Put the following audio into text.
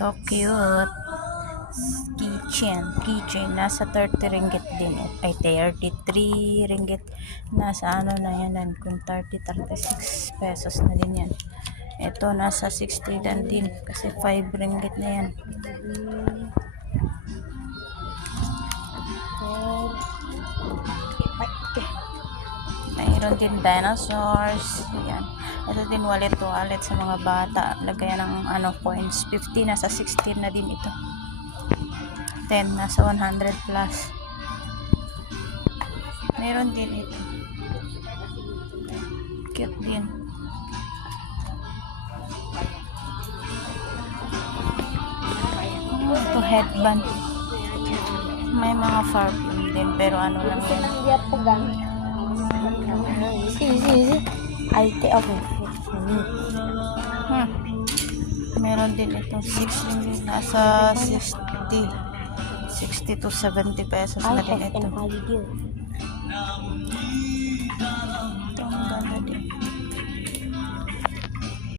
So cute. Keychain. Nasa 30 ringgit din. Ay, 33 ringgit. Nasa ano na yan. Kung 36 pesos na din yan. Ito, nasa 60 dan din. Kasi 5 ringgit na yan. Mayroon din dinosaurs. Yan. Ito din wallet sa mga bata. Lagayan ng coins. 50 nasa 16 na din ito. 10 nasa 100 plus. Mayroon din ito. Cute din. Ito headband. May mga perfume din pero ano lang yan. Alte ako. Meron din ito 6 ringgit, nasa 60 to 70 pesos na din ito.